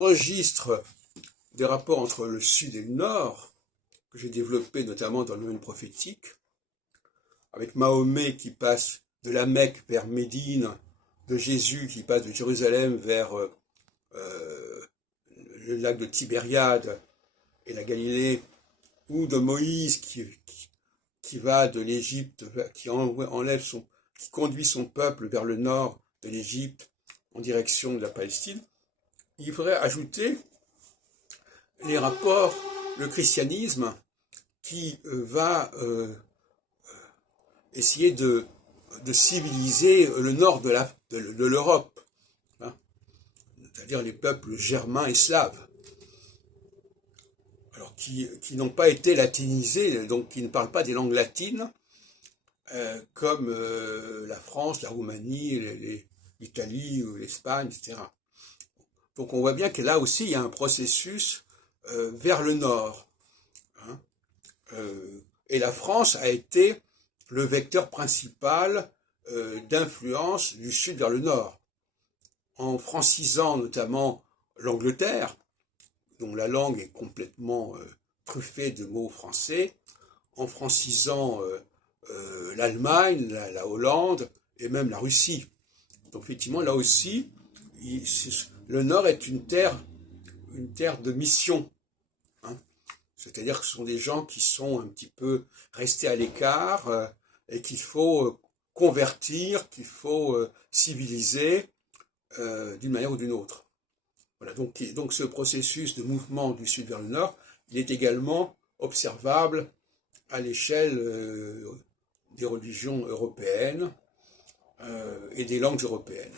Registre des rapports entre le Sud et le Nord, que j'ai développé notamment dans le domaine prophétique, avec Mahomet qui passe de la Mecque vers Médine, de Jésus qui passe de Jérusalem vers le lac de Tibériade et la Galilée, ou de Moïse qui va de l'Égypte, qui conduit son peuple vers le nord de l'Égypte en direction de la Palestine. Il faudrait ajouter les rapports, le christianisme qui va essayer de civiliser le nord de l'Europe, hein, c'est-à-dire les peuples germains et slaves, alors qui n'ont pas été latinisés, donc qui ne parlent pas des langues latines, comme la France, la Roumanie, l'Italie ou l'Espagne, etc. Donc on voit bien que là aussi il y a un processus vers le nord, hein. Et la France a été le vecteur principal d'influence du sud vers le nord, en francisant notamment l'Angleterre, dont la langue est complètement truffée de mots français, en francisant l'Allemagne, la Hollande et même la Russie. Donc effectivement, là aussi, le Nord est une terre de mission, hein. C'est-à-dire que ce sont des gens qui sont un petit peu restés à l'écart et qu'il faut convertir, qu'il faut civiliser d'une manière ou d'une autre. Voilà, donc ce processus de mouvement du sud vers le nord, il est également observable à l'échelle des religions européennes et des langues européennes.